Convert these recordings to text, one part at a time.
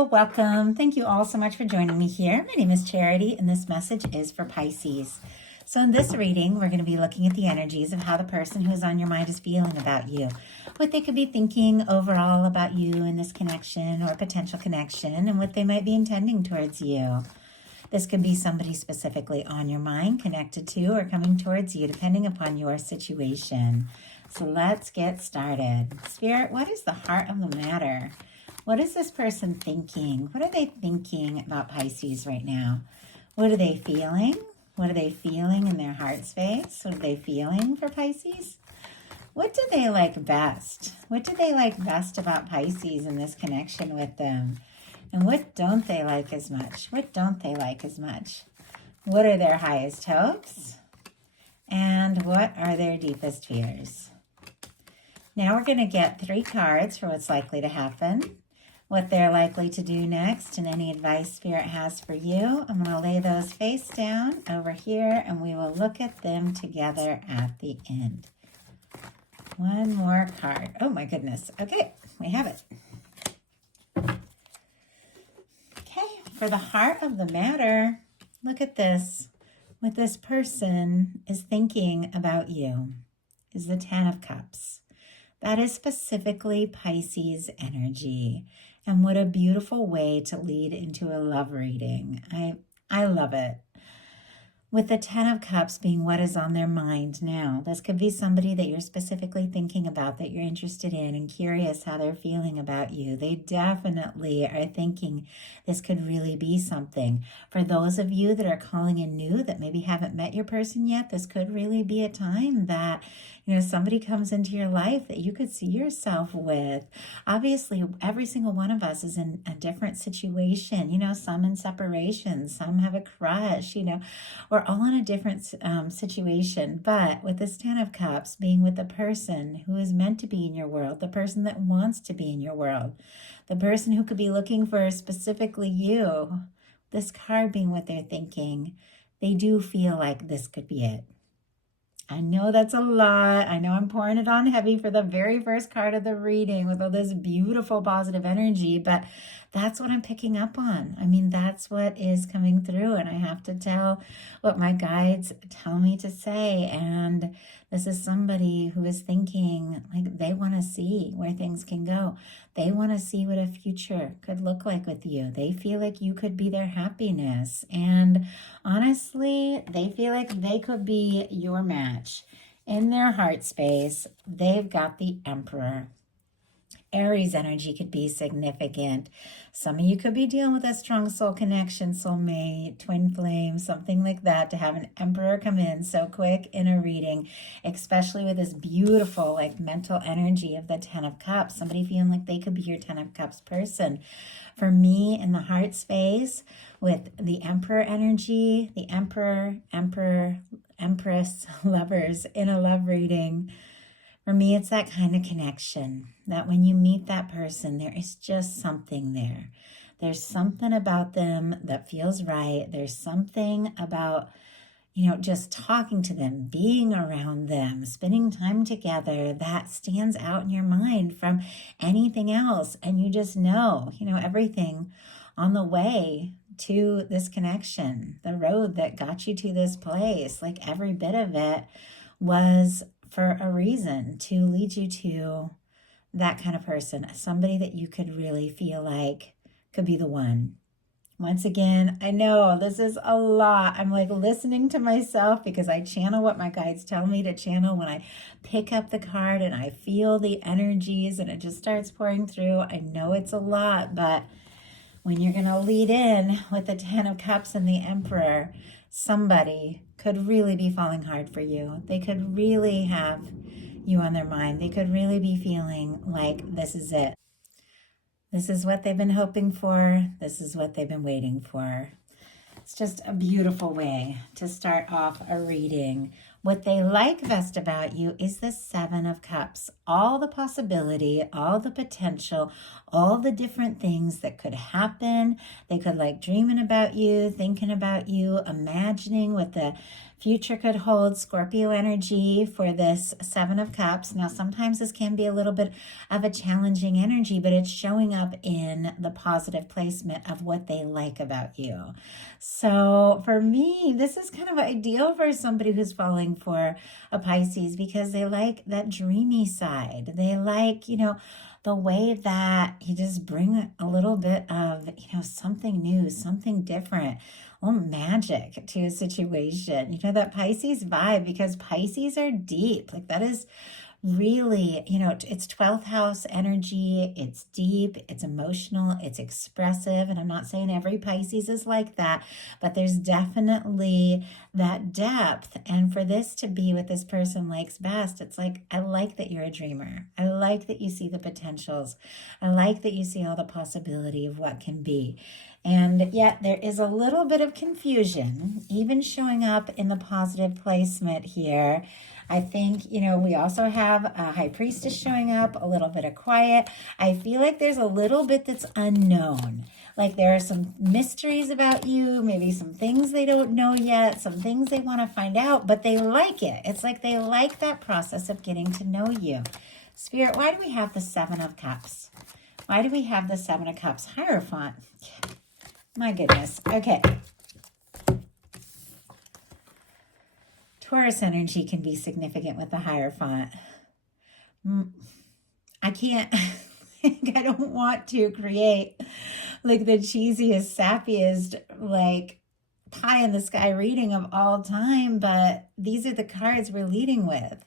Hello, welcome. Thank you all so much for joining me here. My name is Charity, and this message is for Pisces. So in this reading, we're going to be looking at the energies of how the person who's on your mind is feeling about you, what they could be thinking overall about you in this connection or potential connection, and what they might be intending towards you. This could be somebody specifically on your mind, connected to, or coming towards you, depending upon your situation. So let's get started. Spirit, what is the heart of the matter? What is this person thinking? What are they thinking about Pisces right now? What are they feeling? What are they feeling in their heart space? What are they feeling for Pisces? What do they like best? What do they like best about Pisces in this connection with them? And what don't they like as much? What don't they like as much? What are their highest hopes? And what are their deepest fears? Now we're going to get 3 cards for what's likely to happen, what they're likely to do next, and any advice Spirit has for you. I'm going to lay those face down over here, and we will look at them together at the end. One more card. Oh my goodness. Okay, we have it. Okay, for the heart of the matter, look at this. What this person is thinking about you is the 10 of Cups. That is specifically Pisces energy. And what a beautiful way to lead into a love reading. I love it. With the 10 of Cups being what is on their mind now. This could be somebody that you're specifically thinking about, that you're interested in and curious how they're feeling about you. They definitely are thinking this could really be something. For those of you that are calling in new, that maybe haven't met your person yet, this could really be a time that, somebody comes into your life that you could see yourself with. Obviously, every single one of us is in a different situation. Some in separation, some have a crush, we're all in a different situation. But with this 10 of Cups being with the person who is meant to be in your world, the person that wants to be in your world, the person who could be looking for specifically you, this card being what they're thinking, they do feel like this could be it. I know that's a lot. I know I'm pouring it on heavy for the very first card of the reading with all this beautiful positive energy, but that's what I'm picking up on. That's what is coming through, and I have to tell what my guides tell me to say. And this is somebody who is thinking like they want to see where things can go. They want to see what a future could look like with you. They feel like you could be their happiness. And honestly, they feel like they could be your match. In their heart space, they've got the Emperor. Aries energy could be significant. Some of you could be dealing with a strong soul connection, soulmate, twin flame, something like that, to have an Emperor come in so quick in a reading, especially with this beautiful mental energy of the 10 of Cups. Somebody feeling like they could be your 10 of Cups person. For me, in the heart space, with the Emperor energy, the Emperor, Empress, lovers in a love reading, for me, it's that kind of connection that when you meet that person, there is just something there. There's something about them that feels right. There's something about, just talking to them, being around them, spending time together that stands out in your mind from anything else. And you just know, everything on the way to this connection, the road that got you to this place, like every bit of it was for a reason to lead you to that kind of person, somebody that you could really feel like could be the one. Once again, I know this is a lot. I'm listening to myself because I channel what my guides tell me to channel when I pick up the card and I feel the energies and it just starts pouring through. I know it's a lot, but when you're going to lead in with the 10 of Cups and the Emperor, somebody could really be falling hard for you. They could really have you on their mind. They could really be feeling like this is it. This is what they've been hoping for. This is what they've been waiting for. It's just a beautiful way to start off a reading. What they like best about you is the 7 of Cups. All the possibility, all the potential, all the different things that could happen. They could like dreaming about you, thinking about you, imagining what the Future could hold Scorpio energy for this Seven of Cups. Now, sometimes this can be a little bit of a challenging energy, but it's showing up in the positive placement of what they like about you. So for me, this is kind of ideal for somebody who's falling for a Pisces because they like that dreamy side. They like, the way that you just bring a little bit of, something new, something different, magic to a situation. That Pisces vibe, because Pisces are deep. Like that is really, it's 12th house energy. It's deep, it's emotional, it's expressive. And I'm not saying every Pisces is like that, but there's definitely that depth. And for this to be what this person likes best, it's like, I like that you're a dreamer. I like that you see the potentials. I like that you see all the possibility of what can be. And yet there is a little bit of confusion, even showing up in the positive placement here. I think, we also have a High Priestess showing up, a little bit of quiet. I feel like there's a little bit that's unknown. Like there are some mysteries about you, maybe some things they don't know yet, some things they want to find out, but they like it. It's like they like that process of getting to know you. Spirit, why do we have the Seven of Cups? Why do we have the Seven of Cups? Hierophant. My goodness. Okay. Taurus energy can be significant with the Hierophant. I can't, I don't want to create like the cheesiest, sappiest, like pie in the sky reading of all time, but these are the cards we're leading with.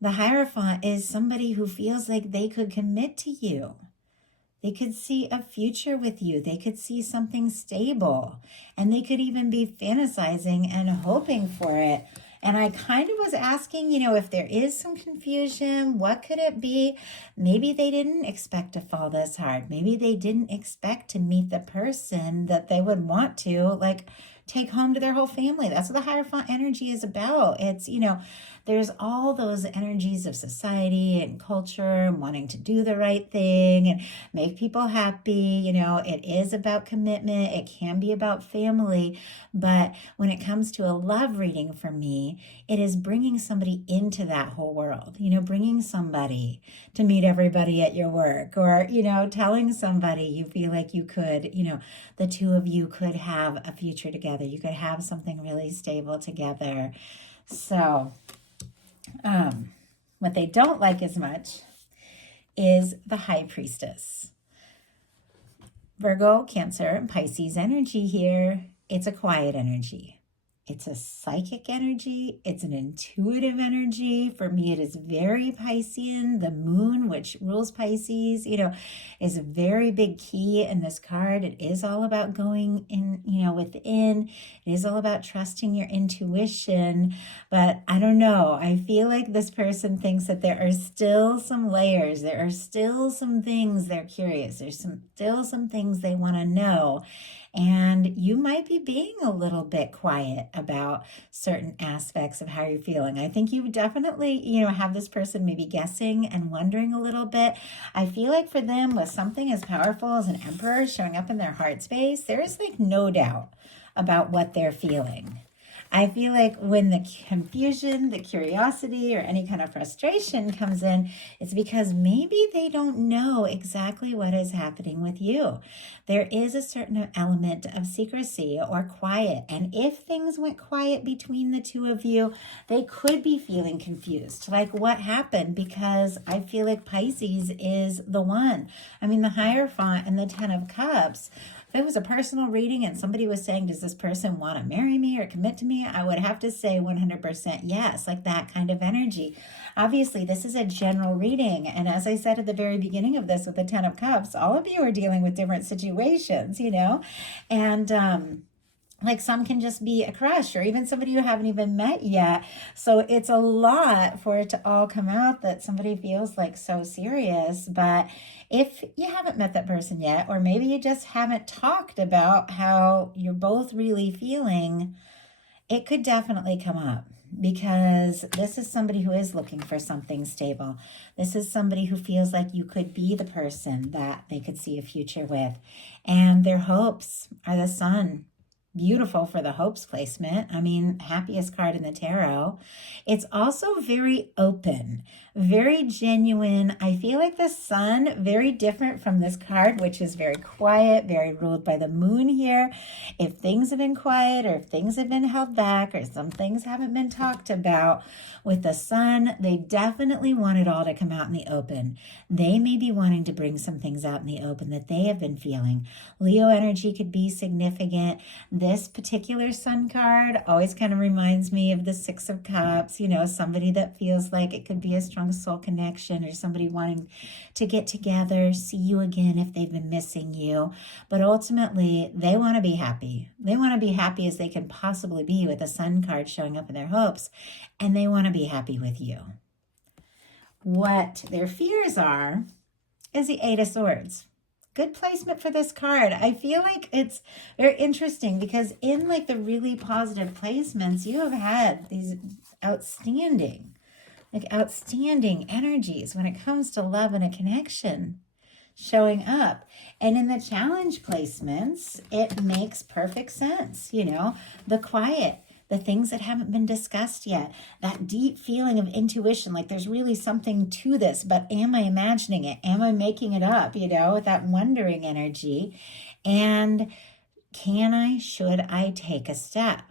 The Hierophant is somebody who feels like they could commit to you. They could see a future with you. They could see something stable. And they could even be fantasizing and hoping for it. And I kind of was asking, if there is some confusion, what could it be? Maybe they didn't expect to fall this hard. Maybe they didn't expect to meet the person that they would want to, take home to their whole family. That's what the Hierophant energy is about. It's, there's all those energies of society and culture and wanting to do the right thing and make people happy. It is about commitment. It can be about family. But when it comes to a love reading for me, it is bringing somebody into that whole world, bringing somebody to meet everybody at your work, or, telling somebody you feel like you could, the two of you could have a future together. You could have something really stable together. So, what they don't like as much is the High Priestess. Virgo, Cancer, and Pisces energy here. It's a quiet energy. It's a psychic energy. It's an intuitive energy. For me, it is very Piscean. The moon, which rules Pisces, is a very big key in this card. It is all about going in, within. It is all about trusting your intuition. But I don't know. I feel like this person thinks that there are still some layers. There are still some things they're curious. There's still some things they want to know. And you might be being a little bit quiet about certain aspects of how you're feeling. I think you definitely, have this person maybe guessing and wondering a little bit. I feel like for them, with something as powerful as an Emperor showing up in their heart space, there is no doubt about what they're feeling. I feel like when the confusion, the curiosity, or any kind of frustration comes in, it's because maybe they don't know exactly what is happening with you. There is a certain element of secrecy or quiet. And if things went quiet between the two of you, they could be feeling confused. Like, what happened? Because I feel like Pisces is the one. I mean, the Hierophant and the Ten of Cups. If it was a personal reading and somebody was saying, does this person want to marry me or commit to me? I would have to say 100% yes, like that kind of energy. Obviously, this is a general reading. And as I said at the very beginning of this with the Ten of Cups, all of you are dealing with different situations, and like some can just be a crush or even somebody you haven't even met yet. So it's a lot for it to all come out that somebody feels like so serious. But if you haven't met that person yet, or maybe you just haven't talked about how you're both really feeling, it could definitely come up. Because this is somebody who is looking for something stable. This is somebody who feels like you could be the person that they could see a future with. And their hopes are the sun, beautiful for the hopes placement. I mean, happiest card in the tarot. It's also very open, very genuine. I feel like the sun, very different from this card, which is very quiet, very ruled by the moon here. If things have been quiet or if things have been held back or some things haven't been talked about, with the sun, they definitely want it all to come out in the open. They may be wanting to bring some things out in the open that they have been feeling. Leo energy could be significant. This particular sun card always kind of reminds me of the Six of Cups, you know, somebody that feels like it could be a strong soul connection or somebody wanting to get together, see you again if they've been missing you. But ultimately, they want to be happy. They want to be happy as they can possibly be with the sun card showing up in their hopes, and they want to be happy with you. What their fears are is the Eight of Swords. Good placement for this card. I feel like it's very interesting because in like the really positive placements, you have had these outstanding energies when it comes to love and a connection showing up. And in the challenge placements, it makes perfect sense. You know, the quiet, the things that haven't been discussed yet, that deep feeling of intuition, like there's really something to this, but am I imagining it? Am I making it up? You know, with that wondering energy. And should I take a step?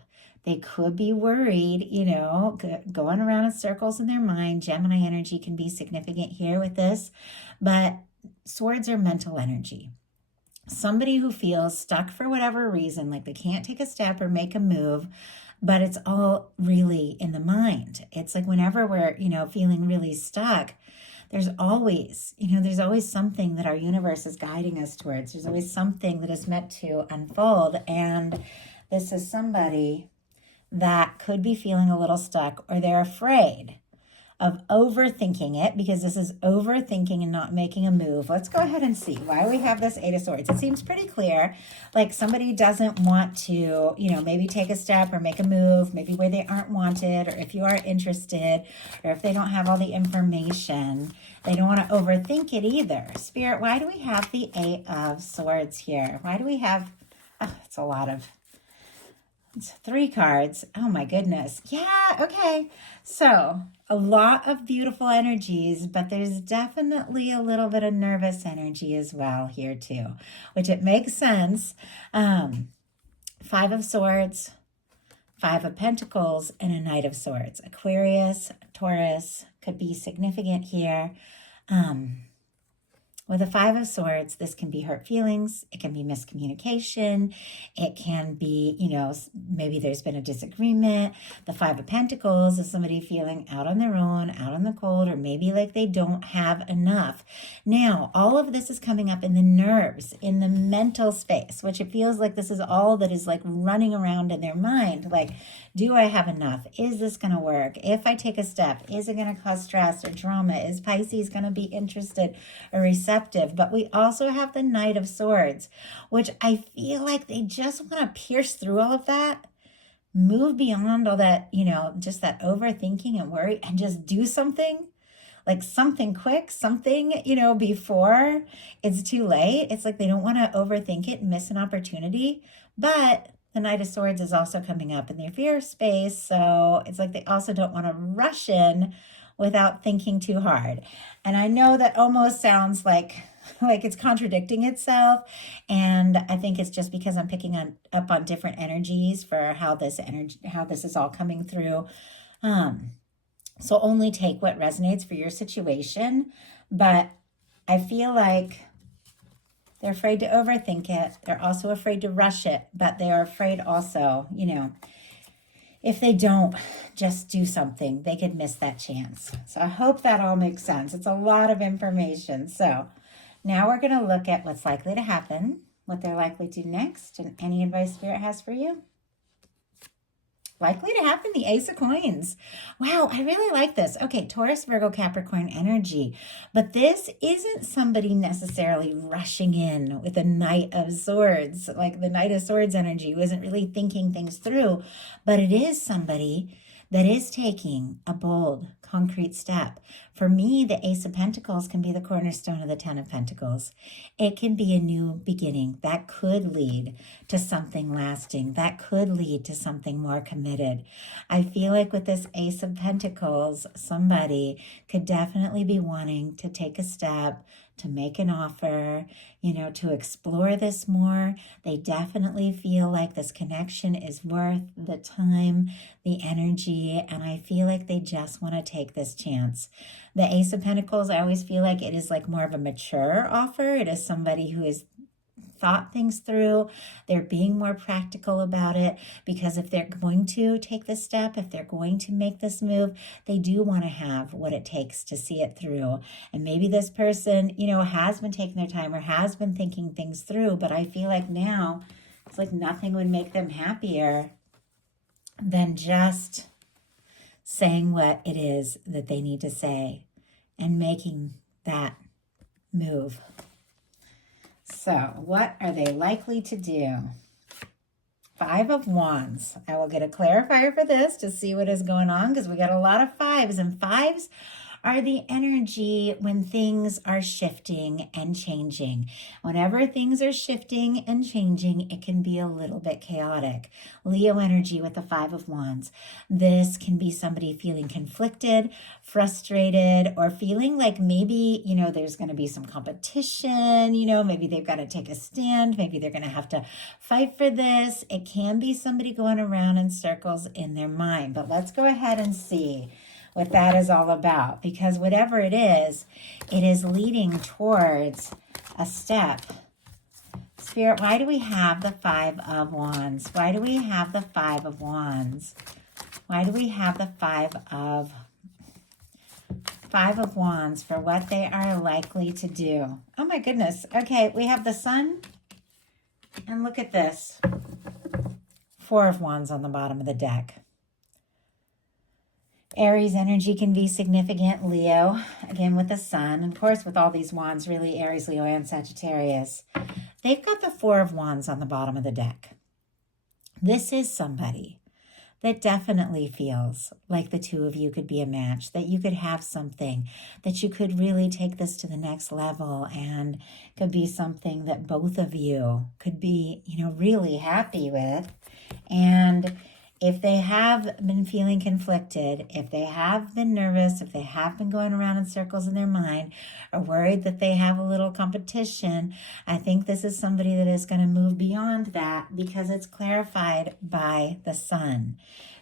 They could be worried, you know, going around in circles in their mind. Gemini energy can be significant here with this, but swords are mental energy. Somebody who feels stuck for whatever reason, like they can't take a step or make a move, but it's all really in the mind. It's like whenever we're, you know, feeling really stuck, there's always something that our universe is guiding us towards. There's always something that is meant to unfold. And this is somebody that could be feeling a little stuck, or they're afraid of overthinking it, because this is overthinking and not making a move. Let's go ahead and see why we have this Eight of Swords. It seems pretty clear, like somebody doesn't want to, you know, maybe take a step or make a move, maybe where they aren't wanted, or if you are interested, or if they don't have all the information, they don't want to overthink it either. Spirit, why do we have the Eight of Swords here? Why do we have, it's a lot of, it's 3 cards. Oh my goodness. Yeah, okay. So a lot of beautiful energies, but there's definitely a little bit of nervous energy as well here too, which it makes sense. 5 of Swords, 5 of Pentacles, and a Knight of Swords. Aquarius, Taurus could be significant here. With a 5 of Swords, this can be hurt feelings. It can be miscommunication. It can be, you know, maybe there's been a disagreement. The 5 of Pentacles is somebody feeling out on their own, out in the cold, or maybe like they don't have enough. Now, all of this is coming up in the nerves, in the mental space, which it feels like this is all that is like running around in their mind. Like, do I have enough? Is this going to work? If I take a step, is it going to cause stress or drama? Is Pisces going to be interested or receptive? But we also have the Knight of Swords, which I feel like they just want to pierce through all of that, move beyond all that, you know, just that overthinking and worry, and just do something, like something quick, something, you know, before it's too late. It's like they don't want to overthink it and miss an opportunity. But the Knight of Swords is also coming up in their fear space. So it's like they also don't want to rush in without thinking too hard. And I know that almost sounds like it's contradicting itself. And I think it's just because I'm picking up on different energies for how this is all coming through. So only take what resonates for your situation. But I feel like they're afraid to overthink it. They're also afraid to rush it, but they are afraid also, you know, if they don't just do something, they could miss that chance. So I hope that all makes sense. It's a lot of information. So now we're going to look at what's likely to happen, what they're likely to do next, and any advice Spirit has for you. Likely to happen, the Ace of Coins. Wow, I really like this. Okay, Taurus, Virgo, Capricorn energy. But this isn't somebody necessarily rushing in with a Knight of Swords, like the Knight of Swords energy, who isn't really thinking things through. But it is somebody that is taking a bold, concrete step. For me, the Ace of Pentacles can be the cornerstone of the Ten of Pentacles. It can be a new beginning that could lead to something lasting, that could lead to something more committed. I feel like with this Ace of Pentacles, somebody could definitely be wanting to take a step, to make an offer, to explore this more. They definitely feel like this connection is worth the time, the energy, and I feel like they just want to take this chance. The Ace of Pentacles, I always feel like it is like more of a mature offer. It is somebody who is thought things through. They're being more practical about it, because if they're going to take this step, if they're going to make this move, they do want to have what it takes to see it through. And maybe this person, has been taking their time or has been thinking things through, but I feel like now it's like nothing would make them happier than just saying what it is that they need to say and making that move. So, what are they likely to do? Five of Wands. I will get a clarifier for this to see what is going on, because we got a lot of fives, and fives are the energy when things are shifting and changing. Whenever things are shifting and changing, it can be a little bit chaotic. Leo energy with the Five of Wands. This can be somebody feeling conflicted, frustrated, or feeling like maybe, there's going to be some competition, maybe they've got to take a stand, maybe they're going to have to fight for this. It can be somebody going around in circles in their mind. But let's go ahead and see what that is all about, because whatever it is leading towards a step. Spirit, why do we have the Five of Wands? Why do we have the Five of Wands? Why do we have the Five of Wands for what they are likely to do? Oh my goodness. Okay, we have the Sun, and look at this. Four of Wands on the bottom of the deck. Aries energy can be significant. Leo, again with the Sun. And of course, with all these wands, really Aries, Leo, and Sagittarius. They've got the Four of Wands on the bottom of the deck. This is somebody that definitely feels like the two of you could be a match, that you could have something, that you could really take this to the next level, and could be something that both of you could be, really happy with. And if they have been feeling conflicted, if they have been nervous, if they have been going around in circles in their mind, or worried that they have a little competition, I think this is somebody that is going to move beyond that, because it's clarified by the Sun.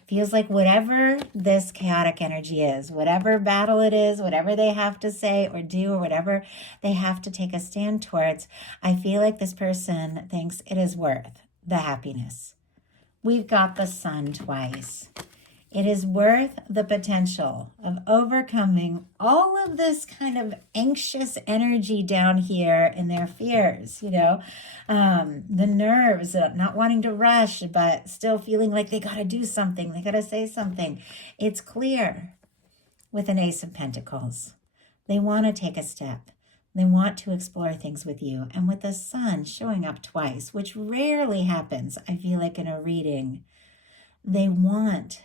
Feels like whatever this chaotic energy is, whatever battle it is, whatever they have to say or do, or whatever they have to take a stand towards, I feel like this person thinks it is worth the happiness. We've got the Sun twice. It is worth the potential of overcoming all of this kind of anxious energy down here in their fears, the nerves, not wanting to rush, but still feeling like they got to do something, they got to say something. It's clear with an Ace of Pentacles. They want to take a step. They want to explore things with you. And with the Sun showing up twice, which rarely happens, I feel like in a reading, they want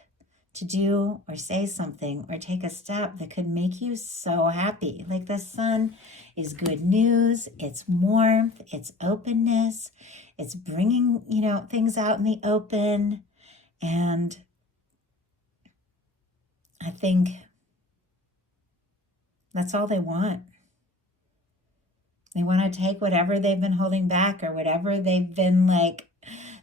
to do or say something or take a step that could make you so happy. Like the Sun is good news, it's warmth, it's openness, it's bringing, things out in the open. And I think that's all they want. They want to take whatever they've been holding back, or whatever they've been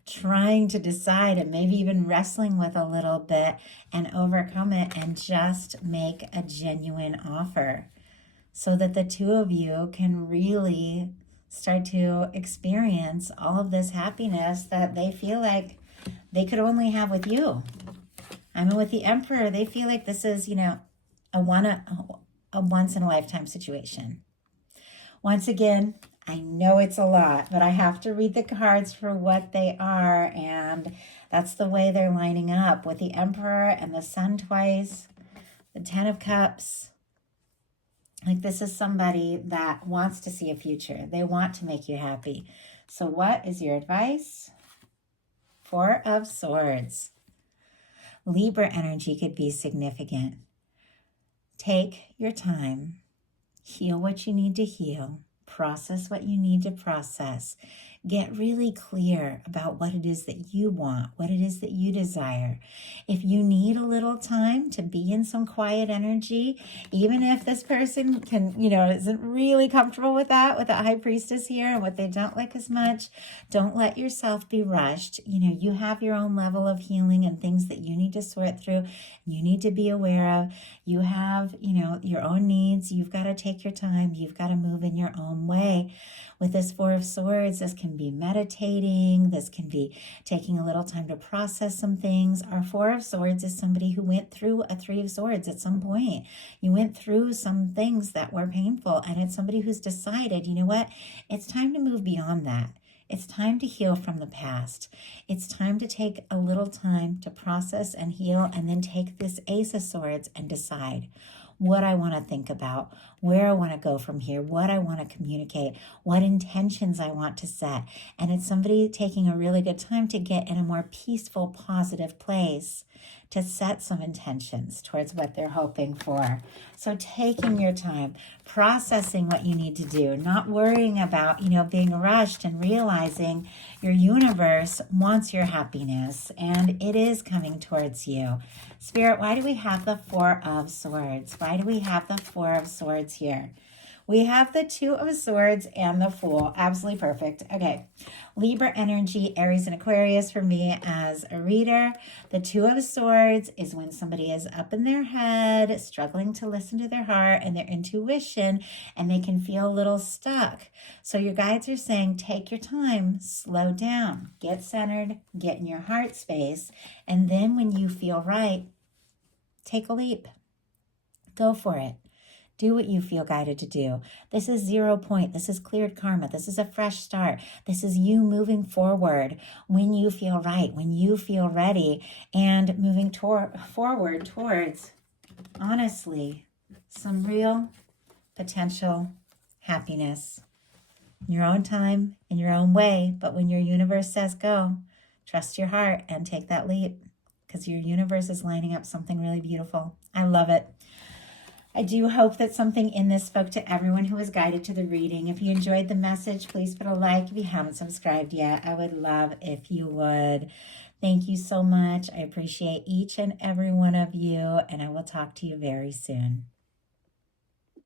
trying to decide, and maybe even wrestling with a little bit, and overcome it, and just make a genuine offer, so that the two of you can really start to experience all of this happiness that they feel like they could only have with you. I mean, with the Emperor, they feel like this is, a once in a lifetime situation. Once again, I know it's a lot, but I have to read the cards for what they are, and that's the way they're lining up with the Emperor and the Sun twice, the Ten of Cups. Like, this is somebody that wants to see a future. They want to make you happy. So what is your advice? Four of Swords. Libra energy could be significant. Take your time, heal what you need to heal, process what you need to process. Get really clear about what it is that you want, what it is that you desire. If you need a little time to be in some quiet energy, even if this person isn't really comfortable with that high priestess here and what they don't like as much, don't let yourself be rushed. You have your own level of healing and things that you need to sort through, you need to be aware of. You have, your own needs. You've got to take your time. You've got to move in your own way. With this Four of Swords, this can be meditating. This can be taking a little time to process some things. Our Four of Swords is somebody who went through a Three of Swords at some point. You went through some things that were painful, and it's somebody who's decided, you know what? It's time to move beyond that. It's time to heal from the past. It's time to take a little time to process and heal, and then take this Ace of Swords and decide what I want to think about, where I want to go from here, what I want to communicate, what intentions I want to set. And it's somebody taking a really good time to get in a more peaceful, positive place to set some intentions towards what they're hoping for. So taking your time, processing what you need to do, not worrying about, being rushed, and realizing your universe wants your happiness and it is coming towards you. Spirit, why do we have the Four of Swords? Why do we have the Four of Swords here? We have the Two of Swords and the Fool. Absolutely perfect. Okay. Libra energy, Aries and Aquarius for me as a reader. The Two of Swords is when somebody is up in their head, struggling to listen to their heart and their intuition, and they can feel a little stuck. So your guides are saying, take your time, slow down, get centered, get in your heart space, and then when you feel right, take a leap. Go for it. Do what you feel guided to do. This is 0 point. This is cleared karma. This is a fresh start. This is you moving forward when you feel right, when you feel ready, and moving forward towards, honestly, some real potential happiness in your own time, in your own way. But when your universe says go, trust your heart and take that leap, because your universe is lining up something really beautiful. I love it. I do hope that something in this spoke to everyone who was guided to the reading. If you enjoyed the message, please put a like. If you haven't subscribed yet, I would love if you would. Thank you so much. I appreciate each and every one of you, and I will talk to you very soon.